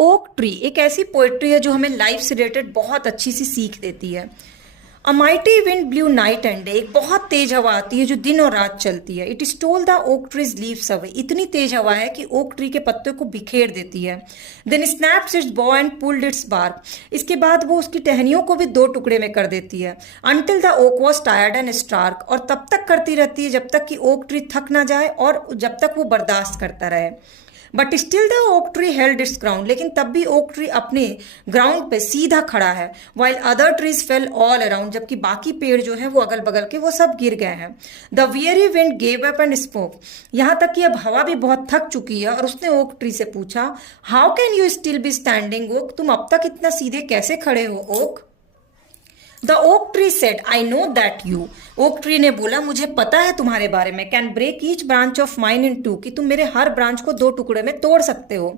Oak tree एक ऐसी poetry है जो हमें लाइफ से रिलेटेड बहुत अच्छी सी सीख देती है। अ mighty wind blue night and day, एक बहुत तेज हवा आती है जो दिन और रात चलती है। It is told the oak trees leaves away, इतनी तेज हवा है कि ओक ट्री के पत्ते को बिखेर देती है। देन स्नैप्स इट्स बॉ एंड पुल्ड इट्स बार्क, इसके बाद वो उसकी टहनियों को भी दो टुकड़े में कर देती है। Until the oak was tired and stark, और तब तक करती रहती है जब तक कि ओक ट्री थक ना जाए और जब तक वो बर्दाश्त करता रहे। But still the oak tree held it's ground, लेकिन तब भी ओक ट्री अपने ग्राउंड पे सीधा खड़ा है। While other trees fail all around, जबकि बाकी पेड़ जो है वो अगल बगल के वो सब गिर गए हैं। The weary wind gave up and spoke, यहाँ तक कि अब हवा भी बहुत थक चुकी है और उसने ओक ट्री से पूछा, how can you still be standing oak, तुम अब तक इतना सीधे कैसे खड़े हो oak. The oak tree said, I know that you, oak tree ने बोला मुझे पता है तुम्हारे बारे में, can break each branch of mine in two, कि तुम मेरे हर ब्रांच को दो टुकड़े में तोड़ सकते हो।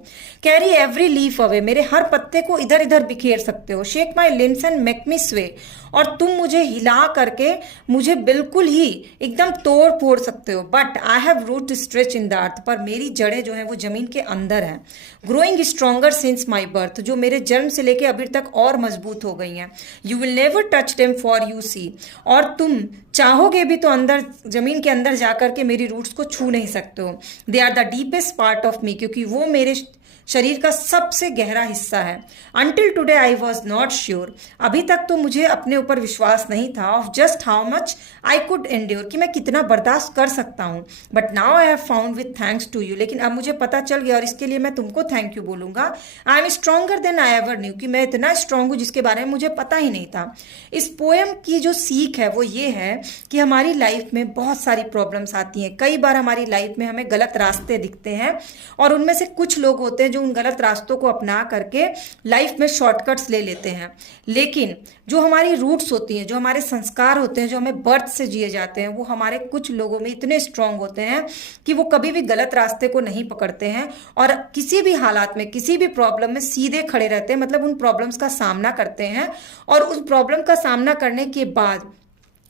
कैरी एवरी लीफ अवे, मेरे हर पत्ते को इधर इधर बिखेर सकते हो। Shake my limbs and make me स्वे, और तुम मुझे हिला करके मुझे बिल्कुल ही एकदम तोड़ फोड़ सकते हो। But I have root stretch in the earth, पर मेरी जड़ें जो हैं वो जमीन के अंदर हैं। Growing stronger since my birth, जो मेरे जन्म से लेके अभी तक और मजबूत हो गई हैं। You will never touch them for you see, और तुम चाहोगे भी तो अंदर जमीन के अंदर जाकर के मेरी रूट्स को छू नहीं सकते हो। They are the deepest part of me, क्योंकि वो मेरे शरीर का सबसे गहरा हिस्सा है। Until today I was not sure, अभी तक तो मुझे अपने ऊपर विश्वास नहीं था, of just how much I could endure, कि मैं कितना बर्दाश्त कर सकता हूँ। But now I have found with thanks to you, लेकिन अब मुझे पता चल गया और इसके लिए मैं तुमको थैंक यू बोलूंगा। I am stronger than I ever knew, कि मैं इतना स्ट्रांग हूँ जिसके बारे में मुझे पता ही नहीं था। इस पोएम की जो सीख है वो ये है कि हमारी लाइफ में बहुत सारी प्रॉब्लम्स आती हैं। कई बार हमारी लाइफ में हमें गलत रास्ते दिखते हैं और उनमें से कुछ लोग होते हैं जो उन गलत रास्तों को अपना करके लाइफ में शॉर्टकट्स ले लेते हैं। लेकिन जो हमारी रूट्स होती हैं, जो हमारे संस्कार होते हैं, जो हमें बर्थ से जिए जाते हैं, वो हमारे कुछ लोगों में इतने स्ट्रांग होते हैं कि वो कभी भी गलत रास्ते को नहीं पकड़ते हैं और किसी भी हालात में, किसी भी प्रॉब्लम में सीधे खड़े रहते हैं। मतलब उन प्रॉब्लम्स का सामना करते हैं और उस प्रॉब्लम का सामना करने के बाद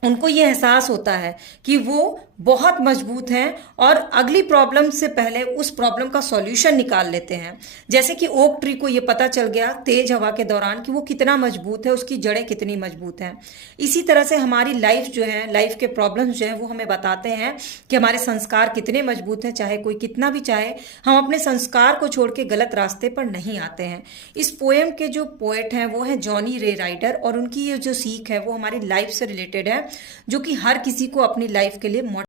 उनको ये एहसास होता है कि वो बहुत मजबूत हैं और अगली प्रॉब्लम से पहले उस प्रॉब्लम का सॉल्यूशन निकाल लेते हैं। जैसे कि ओक ट्री को ये पता चल गया तेज हवा के दौरान कि वो कितना मजबूत है, उसकी जड़ें कितनी मजबूत हैं। इसी तरह से हमारी लाइफ जो है, लाइफ के प्रॉब्लम्स जो है वो हमें बताते हैं कि हमारे संस्कार कितने मजबूत हैं। चाहे कोई कितना भी चाहे, हम अपने संस्कार को छोड़ के गलत रास्ते पर नहीं आते हैं। इस पोएम के जो पोएट हैं वो हैं जॉनी रे राइडर, और उनकी ये जो सीख है वो हमारी लाइफ से रिलेटेड है, जो कि हर किसी को अपनी लाइफ के लिए